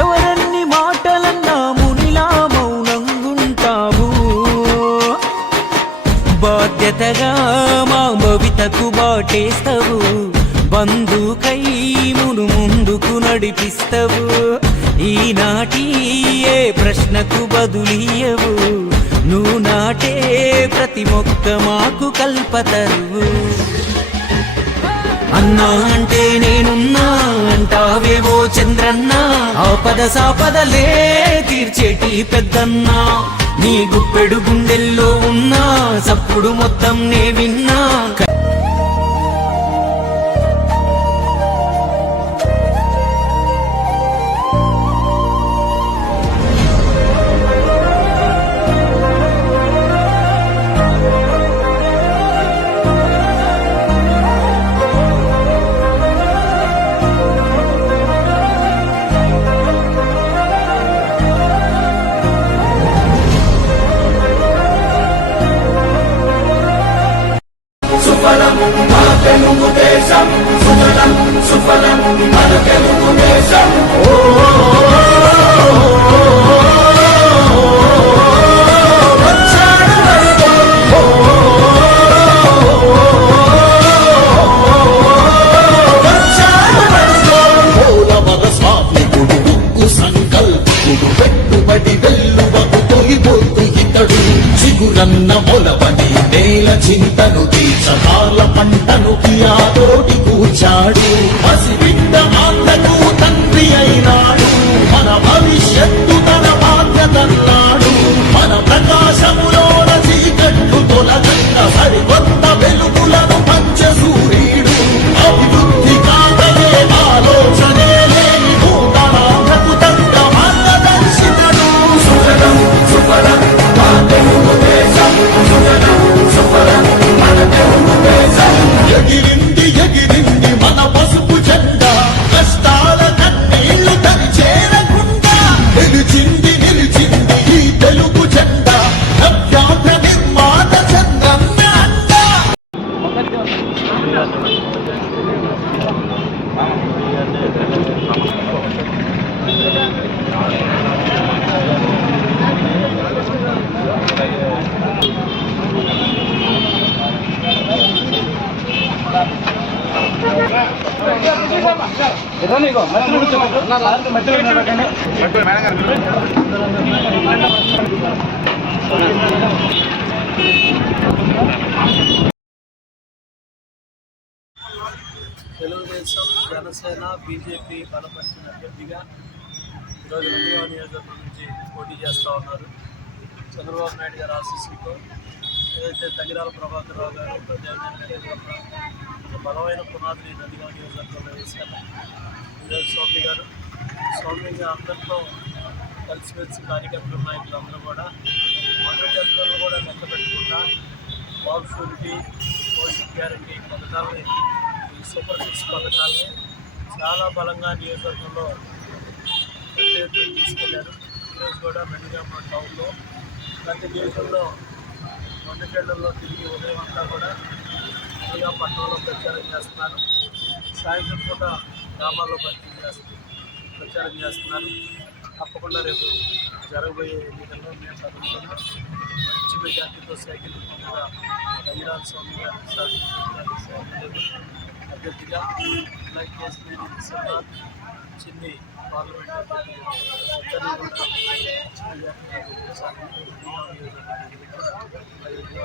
ఎవరన్ని మాటలన్నా మునిలా మౌనంగుంటావు. బాధ్యతగా మా భవితకు బాటేస్తావు. బంధుకై మును ముందుకు నడిపిస్తావు. ఈనాటి ఏ ప్రశ్నకు బదులియవు. నువ్వు నాటే ప్రతి మొక్క మాకు కల్పతరువు. అన్నా అంటే నేనున్నా అంటావేవో చంద్రన్న. ఆపద సాపదలే తీర్చేటి పెద్దన్నా. నీ గుప్పెడు గుండెల్లో ఉన్నా సప్పుడు మొత్తం నే విన్నా. సుఫలం మన తెలుగు దేశం, సుజలం సుఫలం మన తెలుగు దేశం. సంకల్పుడు పెట్టుబడి వెల్లువకు తొలిపోతు ఇతడు. చిగురన్న మొలవని నేల చింతను తీర్చకాల పంటను కియాతోటి కూర్చాడు. పసిబిడ్డ మాటకు తండ్రి అయినాడు. మన భవిష్యత్తు తన బాధ్యతన్నాడు. మన ప్రకాశములోన చీకట్లు తొలగంగా సరికొత్త వెలుగులను పంచ సూర్యుడు. అభివృద్ధి కాకలే ఆలోచనే లేని నూతనాభకు తగ్గ మార్గదర్శితుడు. సుజలం సుఫలం మా తెలుగు దేశం, సుజలం సుఫలం మన తెలుగు దేశం. ఎగిరింది ఎగిరింది మన పసుపు జెండా. కష్టాల కన్నీళ్లు తరి చేరకుండా నిలిచింది నిలిచింది ఈ తెలుగు జెండా. నవ్యాంధ్ర నిర్మాత చంద్రన్న అండా. తెలుగుదేశం, జనసేన, బీజేపీ బలపరిచిన అభ్యర్థిగా ఈరోజు నందిగామ నియోజకవర్గం నుంచి పోటీ చేస్తూ ఉన్నారు. చంద్రబాబు నాయుడు గారి ఆశీస్సులతో ఏదైతే తగిరాల ప్రభాకర్ రావు గారు, ఒక బలమైన పునాదిని నందిగామ నియోజకవర్గంలో వేశారు. ఈరోజు సౌమ్యంగా అందరితో కలిసిమెలిసి కార్యకర్తలు, నాయకులు అందరూ కూడా మండలి కూడా లెక్క పెట్టకుండా బాబు షూరిటీ, పోషక్ గ్యారంటీ పథకాలని, సూపర్ సిక్స్ పథకాలని చాలా బలంగా నియోజకవర్గంలో పెద్ద ఎత్తున తీసుకెళ్లారు. ఈరోజు కూడా నందిగామ టౌన్లో ప్రతి నియోజకంలో మండకేళ్లలో తిరిగి ఉదయం అంతా కూడా నందిగామ పట్టణంలో ప్రచారం చేస్తున్నారు. సాయంత్రం పూట గ్రామాల్లో ప్రచారం చేస్తున్నారు. తప్పకుండా రేపు జరగబోయే ఎన్నికల్లో మేము తప్పకుండా మంచి మెజార్టీతో సైకిల్ మీద తగిరాల స్వామి గారి అభ్యర్థిగా లైక్ చేసిన చిన్ని పార్లమెంట్ అభ్యర్థిగా